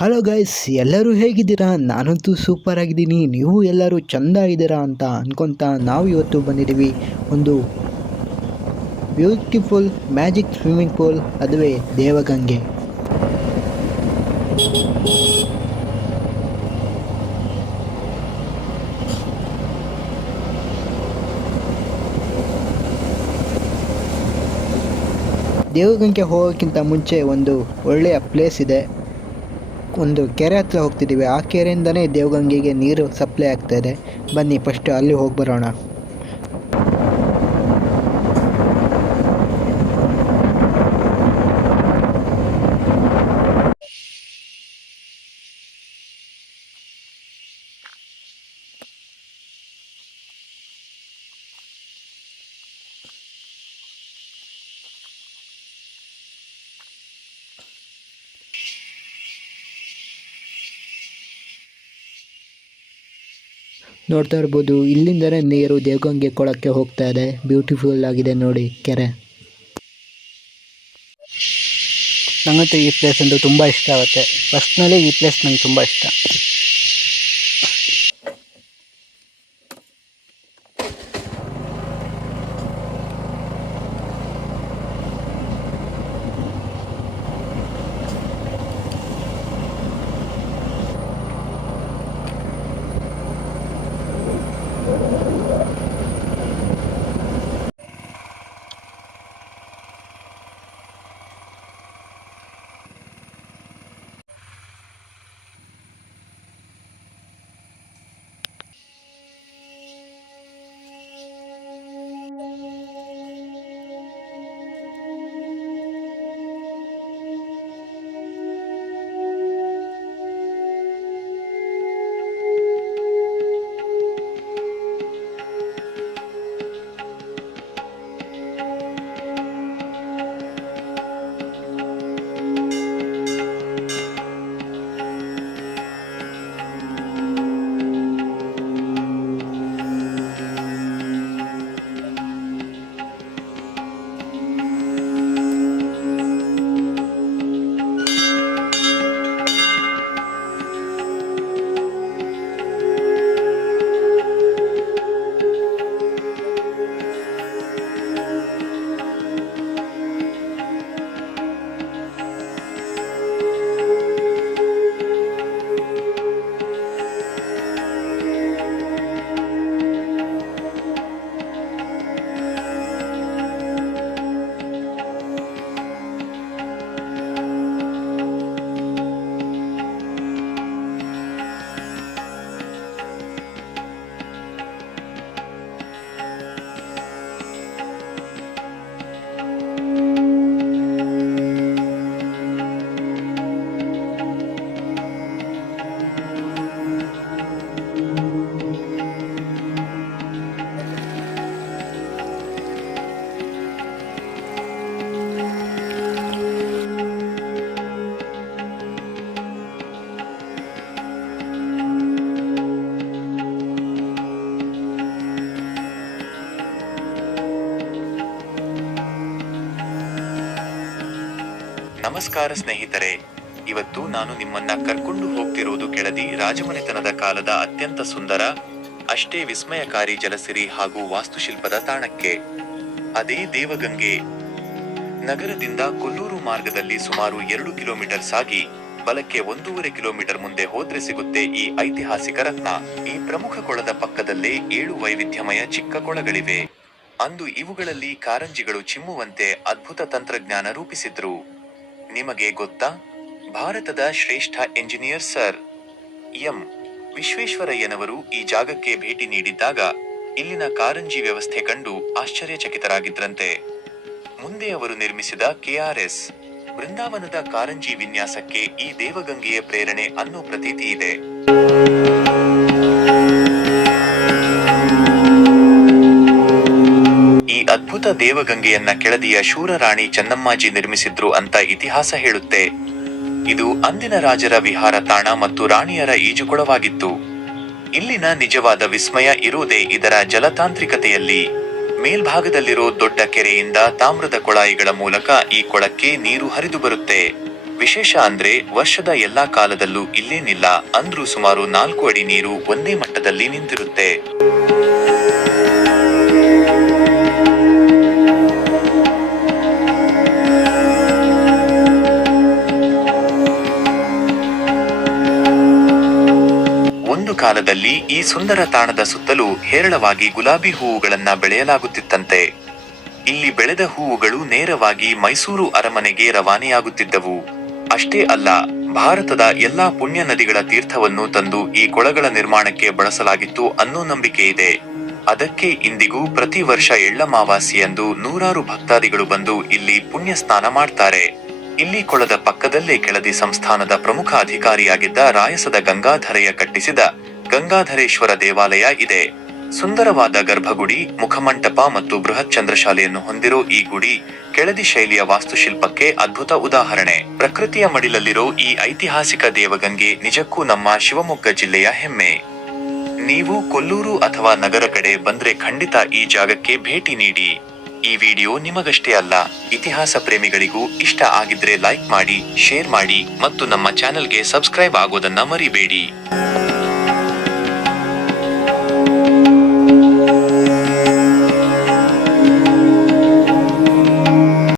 Hello guys, ಎಲ್ಲರೂ ಹೇಗಿದ್ದೀರಾ? ನಾನಂತೂ ಸೂಪರ್ ಆಗಿದ್ದೀನಿ. ನೀವು ಎಲ್ಲರೂ ಚೆಂದ ಇದ್ದೀರಾ ಅಂತ ಅನ್ಕೊತಾ ನಾವು ಇವತ್ತು ಬಂದಿದ್ದೀವಿ ಒಂದು ಬ್ಯೂಟಿಫುಲ್ ಮ್ಯಾಜಿಕ್ ಸ್ವಿಮ್ಮಿಂಗ್ ಪೂಲ್, ಅದುವೇ ದೇವಗಂಗೆ. ದೇವಗಂಗೆ ಹೋಗೋಕ್ಕಿಂತ ಮುಂಚೆ ಒಂದು ಒಳ್ಳೆಯ ಪ್ಲೇಸ್ ಇದೆ. ಒಂದು ಕೆರೆ ಹತ್ರ ಹೋಗ್ತಿದ್ದೀವಿ. ಆ ಕೆರೆಯಿಂದನೇ ದೇವಗಂಗೆಗೆ ನೀರು ಸಪ್ಲೈ ಆಗ್ತಾ ಇದೆ. ಬನ್ನಿ ಫಸ್ಟ್ ಅಲ್ಲಿ ಹೋಗಿ ಬರೋಣ. ನೋಡ್ತಾ ಇರ್ಬೋದು, ಇಲ್ಲಿಂದನೇ ನೀರು ದೇವಗಂಗೆ ಕೊಳಕ್ಕೆ ಹೋಗ್ತಾ ಇದೆ. ಬ್ಯೂಟಿಫುಲ್ ಆಗಿದೆ ನೋಡಿ ಕೆರೆ. ನನಗಂತೂ ಈ ಪ್ಲೇಸ್ ಅಂತೂ ತುಂಬ ಇಷ್ಟ ಆಗುತ್ತೆ. ಪರ್ಸ್ನಲಿ ಈ ಪ್ಲೇಸ್ ನಂಗೆ ತುಂಬ ಇಷ್ಟ. ನಮಸ್ಕಾರ ಸ್ನೇಹಿತರೆ, ಇವತ್ತು ನಾನು ನಿಮ್ಮನ್ನ ಕರ್ಕೊಂಡು ಹೋಗ್ತಿರೋದು ಕೆಳದಿ ರಾಜಮನೆತನದ ಕಾಲದ ಅತ್ಯಂತ ಸುಂದರ, ಅಷ್ಟೇ ವಿಸ್ಮಯಕಾರಿ ಜಲಸಿರಿ ಹಾಗೂ ವಾಸ್ತುಶಿಲ್ಪದ ತಾಣಕ್ಕೆ. ಅದೇ ದೇವಗಂಗೆ. ನಗರದಿಂದ ಕೊಲ್ಲೂರು ಮಾರ್ಗದಲ್ಲಿ ಸುಮಾರು 2 ಕಿಲೋಮೀಟರ್ ಸಾಗಿ ಬಲಕ್ಕೆ 1.5 ಕಿಲೋಮೀಟರ್ ಮುಂದೆ ಹೋದ್ರೆ ಸಿಗುತ್ತೆ ಈ ಐತಿಹಾಸಿಕ ರತ್ನ. ಈ ಪ್ರಮುಖ ಕೊಳದ ಪಕ್ಕದಲ್ಲೇ 7 ವೈವಿಧ್ಯಮಯ ಚಿಕ್ಕ ಕೊಳಗಳಿವೆ. ಅಂದು ಇವುಗಳಲ್ಲಿ ಕಾರಂಜಿಗಳು ಚಿಮ್ಮುವಂತೆ ಅದ್ಭುತ ತಂತ್ರಜ್ಞಾನ ರೂಪಿಸಿದ್ರು. ನಿಮಗೆ ಗೊತ್ತಾ? ಭಾರತದ ಶ್ರೇಷ್ಠ ಎಂಜಿನಿಯರ್ ಸರ್ ಎಂ ವಿಶ್ವೇಶ್ವರಯ್ಯನವರು ಈ ಜಾಗಕ್ಕೆ ಭೇಟಿ ನೀಡಿದ್ದಾಗ ಇಲ್ಲಿನ ಕಾರಂಜಿ ವ್ಯವಸ್ಥೆ ಕಂಡು ಆಶ್ಚರ್ಯಚಕಿತರಾಗಿದ್ರಂತೆ. ಮುಂದೆ ಅವರು ನಿರ್ಮಿಸಿದ KRS ಬೃಂದಾವನದ ಕಾರಂಜಿ ವಿನ್ಯಾಸಕ್ಕೆ ಈ ದೇವಗಂಗೆಯ ಪ್ರೇರಣೆ ಅನ್ನೋ ಪ್ರತೀತಿ ಇದೆ. ಈ ಅದ್ಭುತ ದೇವಗಂಗೆಯನ್ನ ಕೆಳದಿಯ ಶೂರ ರಾಣಿ ಚೆನ್ನಮ್ಮಾಜಿ ನಿರ್ಮಿಸಿದ್ರು ಅಂತ ಇತಿಹಾಸ ಹೇಳುತ್ತೆ. ಇದು ಅಂದಿನ ರಾಜರ ವಿಹಾರ ತಾಣ ಮತ್ತು ರಾಣಿಯರ ಈಜುಕೊಳವಾಗಿತ್ತು. ಇಲ್ಲಿನ ನಿಜವಾದ ವಿಸ್ಮಯ ಇರೋದೇ ಇದರ ಜಲತಾಂತ್ರಿಕತೆಯಲ್ಲಿ. ಮೇಲ್ಭಾಗದಲ್ಲಿರೋ ದೊಡ್ಡ ಕೆರೆಯಿಂದ ತಾಮ್ರದ ಕೊಳಾಯಿಗಳ ಮೂಲಕ ಈ ಕೊಳಕ್ಕೆ ನೀರು ಹರಿದು ಬರುತ್ತೆ. ವಿಶೇಷ ಅಂದ್ರೆ ವರ್ಷದ ಎಲ್ಲಾ ಕಾಲದಲ್ಲೂ ಇಲ್ಲೇನಿಲ್ಲ ಅಂದ್ರೂ ಸುಮಾರು 4 ಅಡಿ ನೀರು ಒಂದೇ ಮಟ್ಟದಲ್ಲಿ ನಿಂತಿರುತ್ತೆ. ಒಂದು ಕಾಲದಲ್ಲಿ ಈ ಸುಂದರ ತಾಣದ ಸುತ್ತಲೂ ಹೇರಳವಾಗಿ ಗುಲಾಬಿ ಹೂವುಗಳನ್ನ ಬೆಳೆಯಲಾಗುತ್ತಿತ್ತಂತೆ. ಇಲ್ಲಿ ಬೆಳೆದ ಹೂವುಗಳು ನೇರವಾಗಿ ಮೈಸೂರು ಅರಮನೆಗೆ ರವಾನೆಯಾಗುತ್ತಿದ್ದವು. ಅಷ್ಟೇ ಅಲ್ಲ, ಭಾರತದ ಎಲ್ಲಾ ಪುಣ್ಯ ನದಿಗಳ ತೀರ್ಥವನ್ನು ತಂದು ಈ ಕೊಳಗಳ ನಿರ್ಮಾಣಕ್ಕೆ ಬಳಸಲಾಗಿತ್ತು ಅನ್ನೋ ನಂಬಿಕೆ ಇದೆ. ಅದಕ್ಕೆ ಇಂದಿಗೂ ಪ್ರತಿ ವರ್ಷ ಎಳ್ಳಮಾವಾಸ್ಯೆಯಂದು ನೂರಾರು ಭಕ್ತಾದಿಗಳು ಬಂದು ಇಲ್ಲಿ ಪುಣ್ಯ ಸ್ನಾನ ಮಾಡ್ತಾರೆ. ಇಲ್ಲಿ ಕೊಳದ ಪಕ್ಕದಲ್ಲೇ ಕೆಳದಿ ಸಂಸ್ಥಾನದ ಪ್ರಮುಖ ಅಧಿಕಾರಿಯಾಗಿದ್ದ ರಾಯಸದ ಗಂಗಾಧರೆಯ ಕಟ್ಟಿಸಿದ ಗಂಗಾಧರೇಶ್ವರ ದೇವಾಲಯ ಇದೆ. ಸುಂದರವಾದ ಗರ್ಭಗುಡಿ, ಮುಖಮಂಟಪ ಮತ್ತು ಬೃಹತ್ ಚಂದ್ರಶಾಲೆಯನ್ನು ಹೊಂದಿರೋ ಈ ಗುಡಿ ಕೆಳದಿ ಶೈಲಿಯ ವಾಸ್ತುಶಿಲ್ಪಕ್ಕೆ ಅದ್ಭುತ ಉದಾಹರಣೆ. ಪ್ರಕೃತಿಯ ಮಡಿಲಲ್ಲಿರೋ ಈ ಐತಿಹಾಸಿಕ ದೇವಗಂಗೆ ನಿಜಕ್ಕೂ ನಮ್ಮ ಶಿವಮೊಗ್ಗ ಜಿಲ್ಲೆಯ ಹೆಮ್ಮೆ. ನೀವು ಕೊಲ್ಲೂರು ಅಥವಾ ನಗರ ಕಡೆ ಬಂದ್ರೆ ಖಂಡಿತ ಈ ಜಾಗಕ್ಕೆ ಭೇಟಿ ನೀಡಿ. ಈ ವಿಡಿಯೋ ನಿಮಗಷ್ಟೇ ಅಲ್ಲ, ಇತಿಹಾಸ ಪ್ರೇಮಿಗಳಿಗೂ ಇಷ್ಟ ಆಗಿದ್ರೆ ಲೈಕ್ ಮಾಡಿ, ಶೇರ್ ಮಾಡಿ ಮತ್ತು ನಮ್ಮ ಚಾನೆಲ್ಗೆ ಸಬ್ಸ್ಕ್ರೈಬ್ ಆಗೋದನ್ನ ಮರಿಬೇಡಿ.